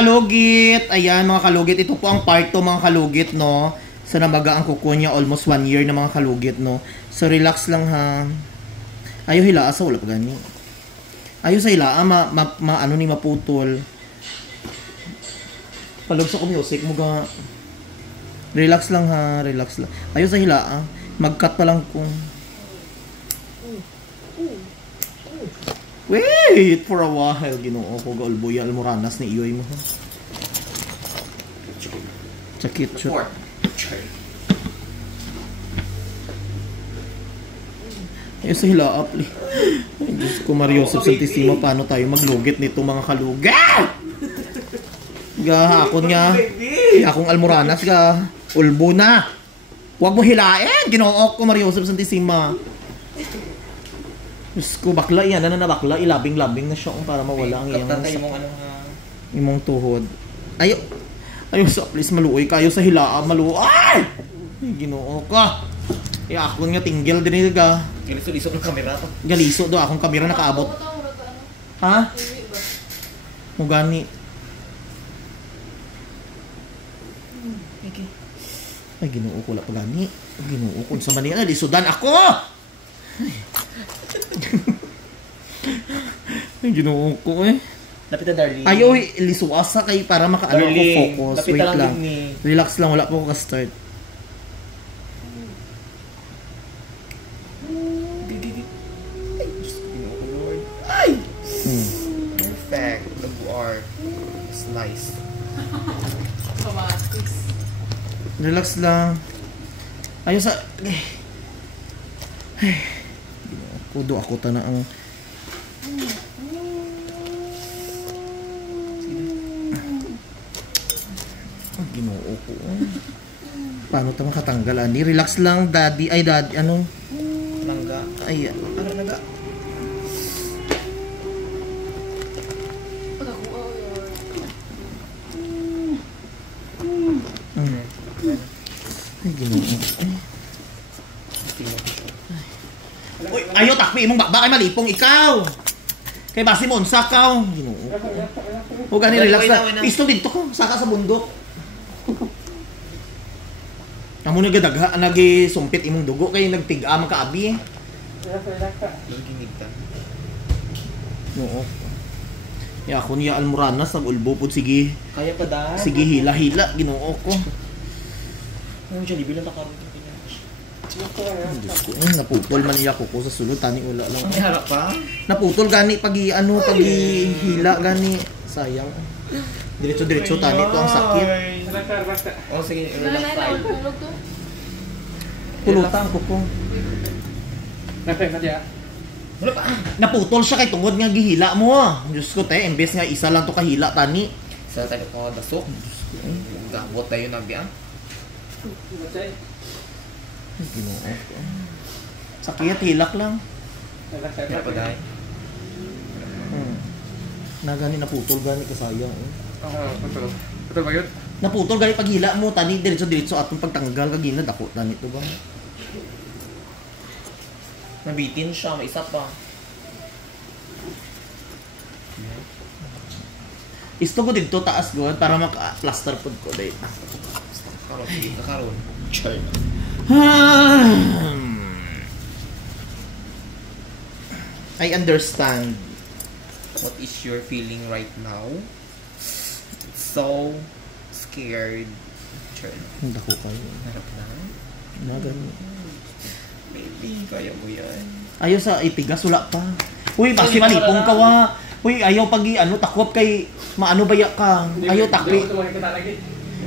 Kalugit! Ayan mga kalugit. Ito po ang part 2 mga kalugit, no? Sa namaga ang kuko niya. Almost 1 year na mga kalugit, no? So relax lang ha. Ayaw hila. Asa wala pa gani. Ayaw sa hila. Ano ni maputol. Palugsa ko music mo ga. Relax lang ha. Relax lang. Ayaw sa hila. Mag-cut pa lang kung. Wait for a while, Ginoo ko gaulboy almoranas ni iyoy mo. Sakit siya. Ay sa hilaap li. Ay Diyos ko Mario Santissima, paano tayo maglugit nito mga kalugat? Gahakon nga. Akong almoranas ga ulbo na. Huwag mo hilain, Ginoo ko Mario Santissima. Diyos ko, bakla yan. Ano na bakla? Ilabing-labing na siya para mawala ang iyong imong tuhod. Ayaw sa please maluoy kayo sa hilaa. Maluoy! Ay, Ginoo ka. Akong nga tinggil din ka. Galiso-liso ng kamera to. Galiso do. Akong kamera nakaabot. Ha? Mugani. Ay, Ginoo ko. Wala pa gani. Ginoo ko. Sa Manila, lisudan ako! Ay, Ginoo ko eh. Lapit na darling. Ayaw lisuasa kay para makaano ko focus. Lapit Wait lang. Relax lang, wala pa ko ka-start. Ay! Perfect. The bar is nice. Relax lang. Ayaw sa... Ay. Kudo ako ta na ang Ginoo ko. Paano ta makatanggal ani? Relax lang, daddy. Ay, daddy, ano? Langga. Ay, ano langga? Ay, Ginoo. Uy, ayo takpi imong bakba kay malipong ikaw. Kay basi mo unsa kaw. Ginoo. O gani relax na. Isto dito ko saka sa bundok. Amo nagadagha nagisumpit imong dugo kay nagtiga man kaabi. No. Ya kun ya almoranas sa ulbo pud sige. Kaya pa da. Sige hila-hila Ginoo ko. Ano siya libilan ta karon. Naputol man iya ko sa sulod tani wala lang. May harap pa? Naputol gani pag hila gani sayang. Diretso tani to ang sakit. Oh sige, Pulutan ko ko. Wala pa. Naputol siya kay tungod nga gihila mo. Diyos ko te, imbes nga isa lang to kahila tani. Sa tayo ko dasok. Gawot tayo na biya. Ginoo ko. Sakit, hilak lang. Kaya pa dahil. Nagani naputol gani kasayang. Putol ba yun? Naputol gani paghila mo tani diretso atong pagtanggal kagina dako tani to ba? Nabitin siya, may isa pa. Isto ko dito taas gawad para maka-plaster pod ko dahil. Karon, sige ka karon. Char. I understand. What is your feeling right now? So scared. Char. Hindi ko kayo. Harap na. Nagani. Maybe kaya mo yan. Ayaw sa itigas, wala pa. Uy, basi malipong ka wa. Uy, ayaw pag takwap kay maano baya ka. Ayaw takpi.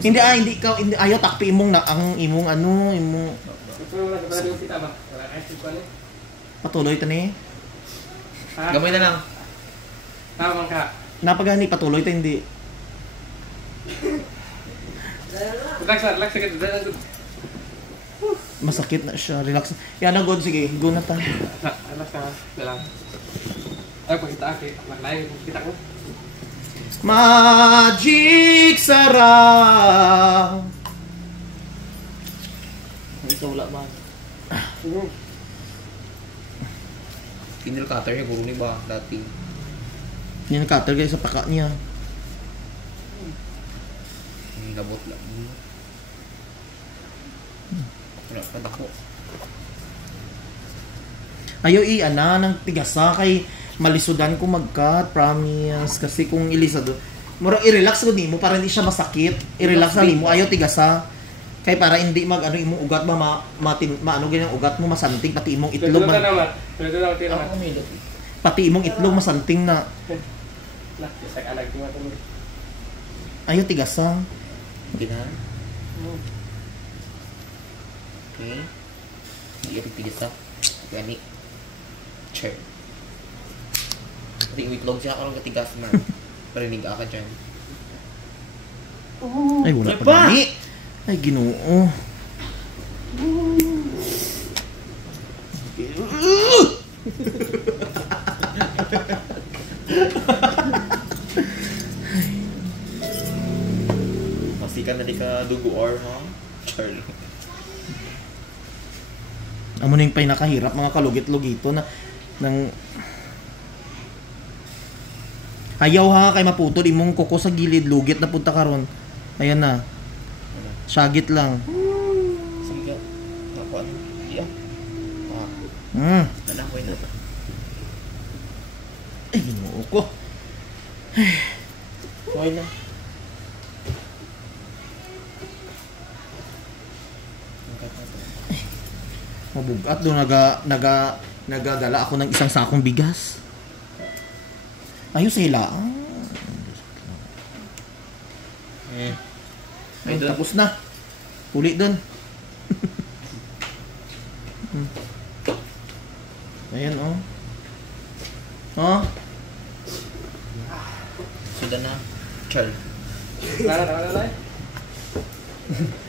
Hindi ayaw takpi imong na ang imong imong patuloy tani. Gamay na lang. Tama ka. Napagani patuloy ta hindi. Relax ka. Masakit na siya. Relax. Yan na, God. Sige, go na ta. Relax ka. Dalang. Ay, pagkita ka. Maglayo. Kita ko. Magic sarap. Ito wala ba? Kinil cutter niya. Guro ni ba dati? Yan cutter guys sa paka niya. Labot lang. Wala pa dako. Ayaw i-ana ng tigasa kay malisudan ko mag-cut, promise. Kasi kung ilisa do, mura i-relax ko nimo para hindi siya masakit. I-relax na nimo, ayaw tigasa. Kay para hindi mag ano imong ugat ba maano ganyan ugat mo masanting pati imong itlog Pwede naman. Pwede naman tira Ako man. milot. pati imong itlog masanting na. Lah, sa anak ko matulog. Ayaw tigasa. Ginahan. Okay. Hindi ka pigtigis ha. Gani. Check. Pati itlog siya karong katigas na. Parinig ka dyan. Ay wala Ay, pa pa! gani. Ay Ginoo. Masikan na di ka dugo or ha? Charlie. Amo na yung pinakahirap mga kalugit-lugito na ng ayaw ha kay maputol imong kuko sa gilid lugit na punta karon. Ayan na. Syagit lang. Sige. Nakuha. Iya. Nanakoy na. Ay Ginoo ko. Okay na. Mabugat do nagadala ako ng isang sakong bigas. Ayaw sa hilaan. Ay, doon. Tapos na. Uli doon. Ayan oh. Oh. Sudan na. Charlie. Tara.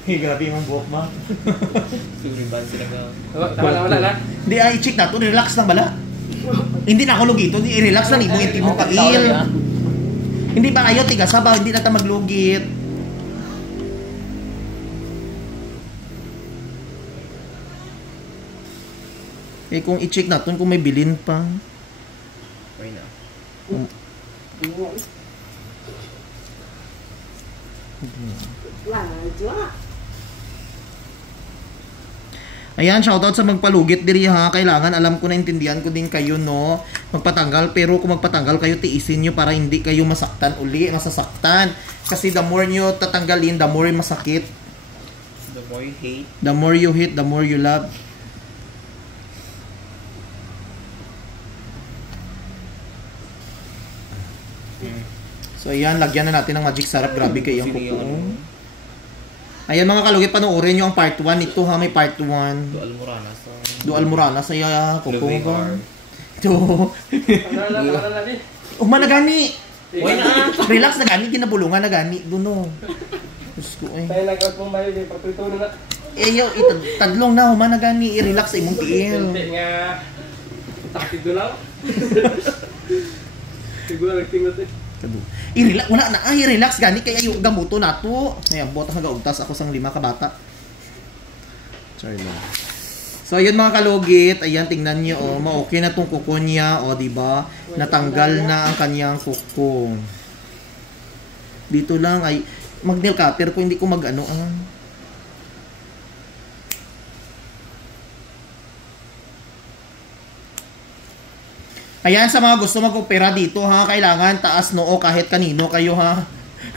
Hey, grabe yung buhok ma. Suriban sila ka. Wala na. Hindi ay check na to, relax lang bala. Hindi na ako lugito, i-relax na nimo yung timong kail. Hindi ba ayaw tiga sabaw, hindi na ta maglugit. Eh kung i-check natin kung may bilin pa. Okay na. Ayan, shoutout sa magpalugit diri ha. Kailangan, alam ko na intindihan ko din kayo no. Magpatanggal, pero kung magpatanggal kayo, tiisin nyo para hindi kayo masaktan uli, masasaktan. Kasi the more nyo tatanggalin, the more masakit. The more you hate. The more you hate, the more you love. So ayan, lagyan na natin ng magic sarap. Grabe kayo ang Sino yung kuko. ano? Ayan mga kalugit, panoorin nyo ang part 1. Ito ha, may part 1. Do Almorana sa... Dual Murana sa kuko Loving ba? Arm. Ito. Wala na. Umana gani. Why na? Relax na gani, kinabulungan na gani. Doon no. Diyos ko eh. Tayo nag-out mong bayo, patuto na. Eh yo, tadlong na, humana gani. I-relax sa imong tiil. Hindi nga. Takit doon lang. Siguro nagtingot eh. I-relax, wala na. Ay, relax gani. Kaya yung gamuto na to. Ayan, botang nagaugtas ako sang 5 kabata. Sorry lang. So, ayun mga kalugit. Ayan, tingnan niyo, oh. Ma-okay na tong kuko niya, oh, diba? Natanggal na ang kanyang kuko. Dito lang, ay, mag-nail cutter ko, hindi ko mag-ano, Ayan, sa mga gusto mag-opera dito, ha, kailangan taas noo kahit kanino kayo, ha.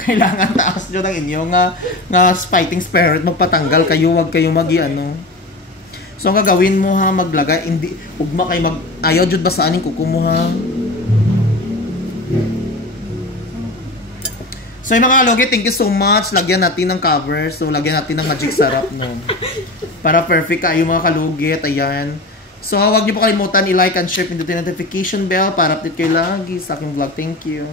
Kailangan taas nyo ng inyong nga fighting spirit, magpatanggal kayo, wag kayo ano. So, ang gagawin mo, ha, maglagay, hindi, ugma kayo ayaw jud basaanin kuko mo, ha. So, yung mga kalugit, thank you so much. Lagyan natin ng cover. So, lagyan natin ng magic sarap, no. Para perfect kayo mga kalugit. Ayan. So, huwag niyo po kalimutan i-like and share, pindutin notification bell para update kayo lagi sa aking vlog. Thank you.